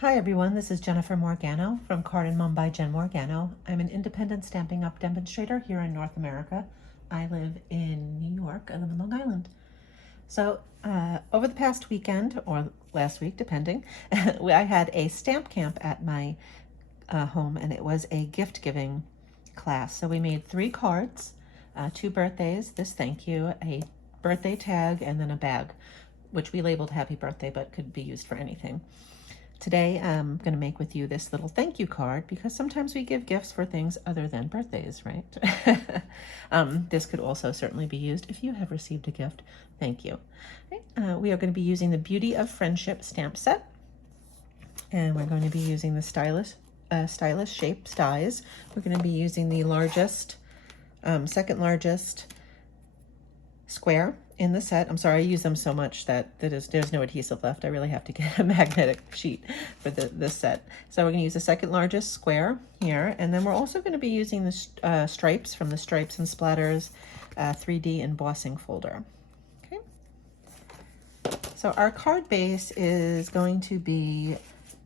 Hi everyone, this is Jennifer Morgano from Card and Mum by Jen Morgano. I'm an independent Stampin' Up! Demonstrator here in North America. I live in New York. I live in Long Island. So over the past weekend, or last week depending, I had a stamp camp at my home, and it was a gift giving class. So we made 3 cards, 2 birthdays, this thank you, a birthday tag, and then a bag, which we labeled happy birthday but could be used for anything. Today I'm going to make with you this little thank you card, because sometimes we give gifts for things other than birthdays, right? This could also certainly be used if you have received a gift. Thank you. Okay. We are going to be using the Beauty of Friendship stamp set, and we're going to be using the stylish shape dies. We're going to be using the largest, second largest square in the set. I'm sorry, I use them so much that there's no adhesive left. I really have to get a magnetic sheet for this set. So we're going to use the second largest square here, and then we're also going to be using the stripes from the Stripes and Splatters 3D embossing folder. Okay. So our card base is going to be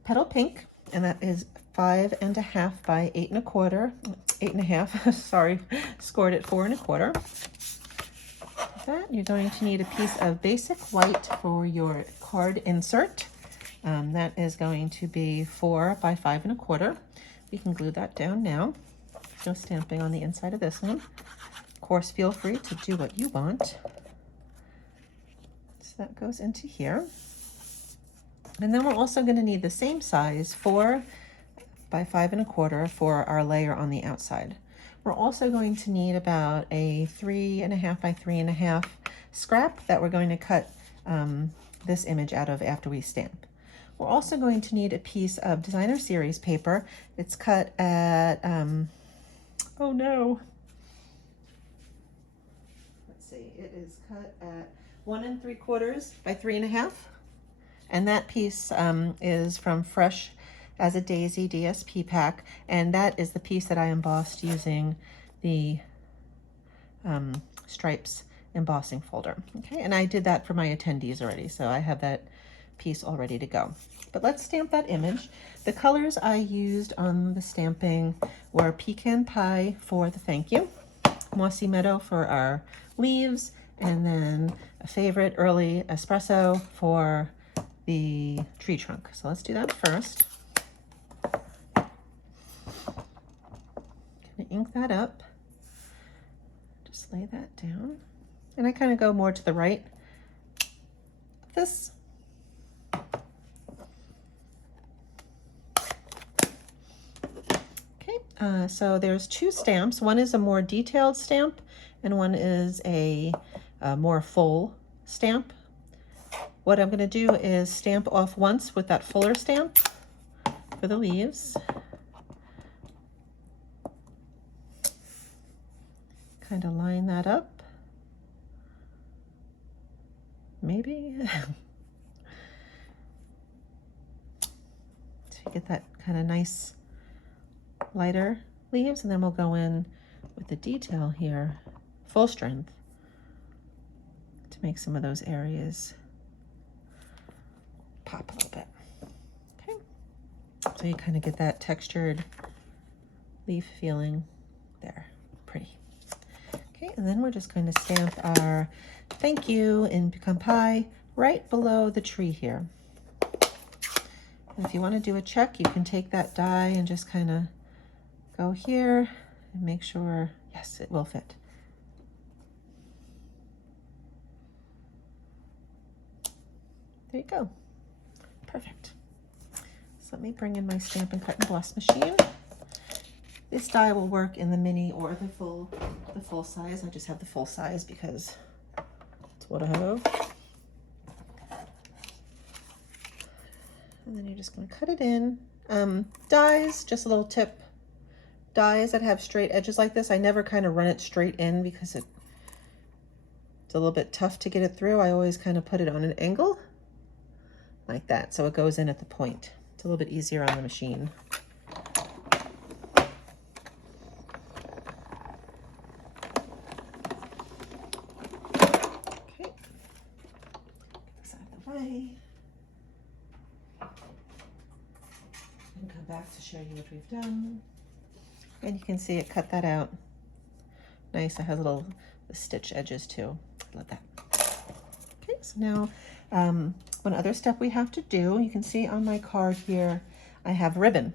Petal Pink, and that is 5.5 by 8.25. 8.5. Sorry, scored at 4.25. That you're going to need a piece of basic white for your card insert. That is going to be 4 by 5.25. We can glue that down now. No stamping on the inside of this one. Of course, feel free to do what you want. So that goes into here. And then we're also going to need the same size, 4 by 5.25, for our layer on the outside. We're also going to need about a 3.5 by 3.5 scrap that we're going to cut this image out of after we stamp. We're also going to need a piece of designer series paper. It's cut at, oh no. Let's see, it is cut at 1 3/4 by 3.5. And that piece is from Fresh as a Daisy DSP pack, and that is the piece that I embossed using the Stripes embossing folder. Okay, and I did that for my attendees already, so I have that piece all ready to go. But let's stamp that image. The colors I used on the stamping were Pecan Pie for the thank you, Mossy Meadow for our leaves, and then a favorite, Early Espresso, for the tree trunk. So let's do that first. Gonna ink that up. Just lay that down. And I kind of go more to the right of this. Okay, so there's 2 stamps. One is a more detailed stamp, and one is a more full stamp. What I'm going to do is stamp off once with that fuller stamp for the leaves. Kind of line that up. Maybe. To get that kind of nice lighter leaves, and then we'll go in with the detail here, full strength, to make some of those areas pop a little bit. Okay, so you kind of get that textured leaf feeling there. Pretty. Okay, and then we're just going to stamp our thank you in Pecan Pie right below the tree here. And if you want to do a check, you can take that die and just kind of go here and make sure, yes, it will fit. There you go. Perfect. So let me bring in my Stampin' Cut and Emboss machine. This die will work in the mini or the full size. I just have the full size because it's what I have. And then you're just going to cut it in. Dies, just a little tip. Dies that have straight edges like this, I never kind of run it straight in because it's a little bit tough to get it through. I always kind of put it on an angle like that, so it goes in at the point. It's a little bit easier on the machine. Okay, get this out of the way. back to show you what we've done. And you can see it cut that out. Nice, it has little stitch edges too. I love that. Okay, so now one other step we have to do, you can see on my card here, I have ribbon.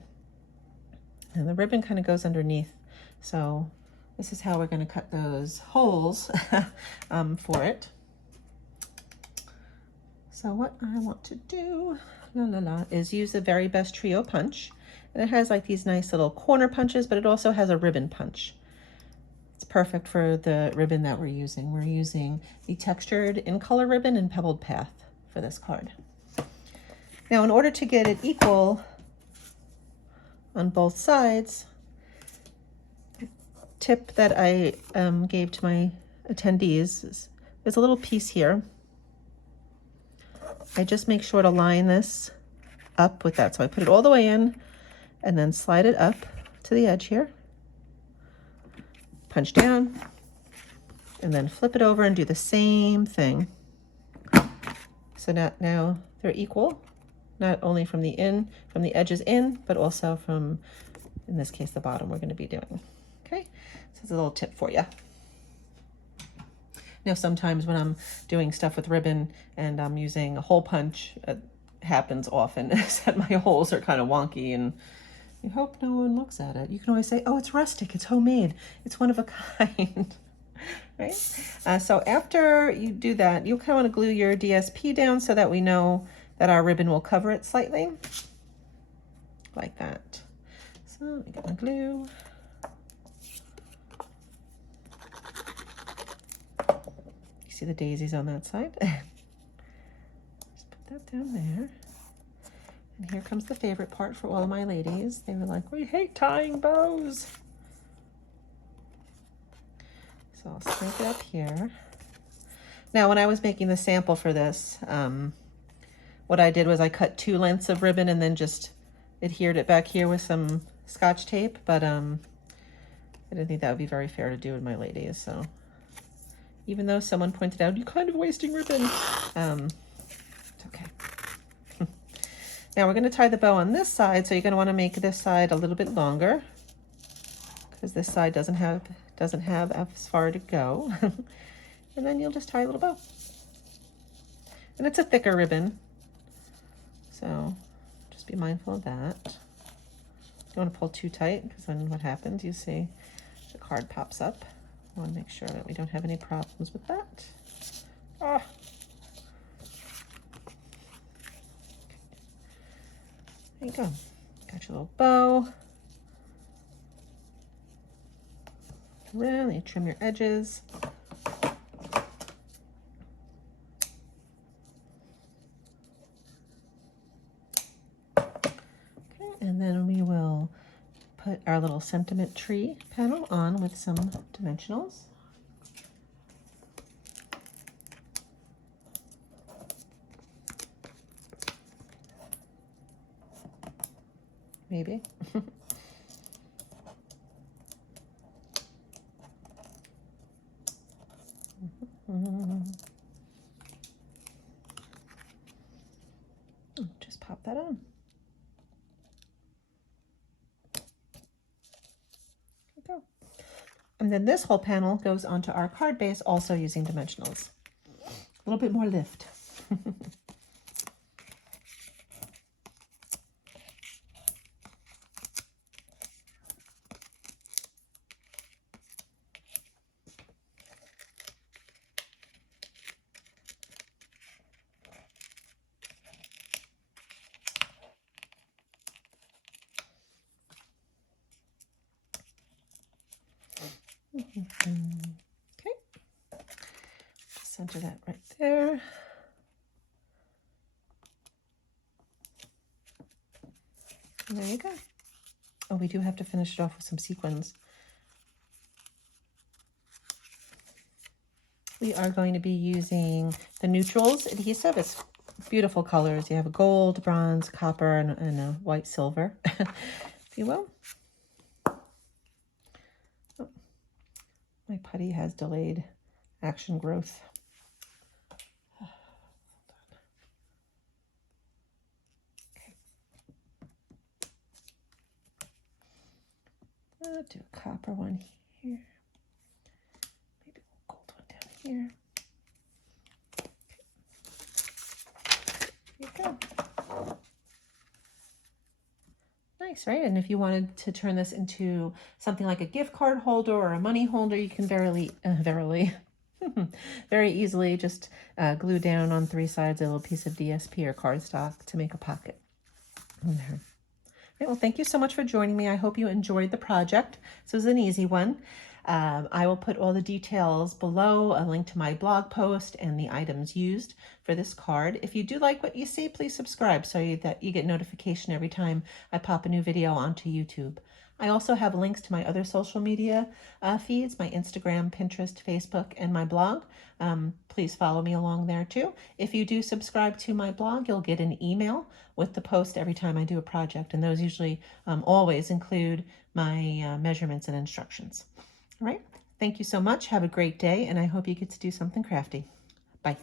And the ribbon kind of goes underneath. So this is how we're going to cut those holes for it. So what I want to do, is use the Very Best Trio punch. And it has like these nice little corner punches, but it also has a ribbon punch. It's perfect for the ribbon that we're using. We're using the textured in color ribbon in Pebbled Path for this card. Now, in order to get it equal on both sides, tip that I gave to my attendees is a little piece here. I just make sure to line this up with that. So I put it all the way in and then slide it up to the edge here. Punch down and then flip it over and do the same thing. So now they're equal, not only from the edges in, but also from, in this case, the bottom we're going to be doing. Okay, so it's a little tip for you. Now, sometimes when I'm doing stuff with ribbon and I'm using a hole punch, it happens often is that my holes are kind of wonky, and you hope no one looks at it. You can always say, oh, it's rustic, it's homemade, it's one of a kind, right? So after you do that, you kind of want to glue your DSP down so that we know that our ribbon will cover it slightly, like that. So let me get my glue. See the daisies on that side. Just put that down there. And here comes the favorite part for all of my ladies. They were like, we hate tying bows. So I'll snip it up here. Now, when I was making the sample for this, what I did was I cut 2 lengths of ribbon and then just adhered it back here with some Scotch tape, but I didn't think that would be very fair to do with my ladies, so. Even though someone pointed out, you're kind of wasting ribbon. It's okay. Now we're going to tie the bow on this side, so you're going to want to make this side a little bit longer because this side doesn't have as far to go. And then you'll just tie a little bow. And it's a thicker ribbon, so just be mindful of that. You don't want to pull too tight because then what happens, you see the card pops up. I want to make sure that we don't have any problems with that. Ah. There you go. Got your little bow. Really trim your edges. Okay, and then we will put our little sentiment tree panel on with some dimensionals. Maybe. Just pop that on. Go. And then this whole panel goes onto our card base, also using dimensionals. A little bit more lift. Okay, center that right there. And there you go. Oh, we do have to finish it off with some sequins. We are going to be using the Neutrals adhesive. It's beautiful colors. You have a gold, bronze, copper, and a white silver, if you will. Oh, my putty has delayed action growth. Okay. I'll do a copper one here. Maybe a gold one down here. There you go. Nice, right? And if you wanted to turn this into something like a gift card holder or a money holder, you can very easily just glue down on 3 sides a little piece of DSP or cardstock to make a pocket. There. Right, well, thank you so much for joining me. I hope you enjoyed the project. This was an easy one. I will put all the details below, a link to my blog post and the items used for this card. If you do like what you see, please subscribe so that you get notification every time I pop a new video onto YouTube. I also have links to my other social media feeds, my Instagram, Pinterest, Facebook, and my blog. Please follow me along there too. If you do subscribe to my blog, you'll get an email with the post every time I do a project, and those usually always include my measurements and instructions. All right, thank you so much. Have a great day, and I hope you get to do something crafty. Bye.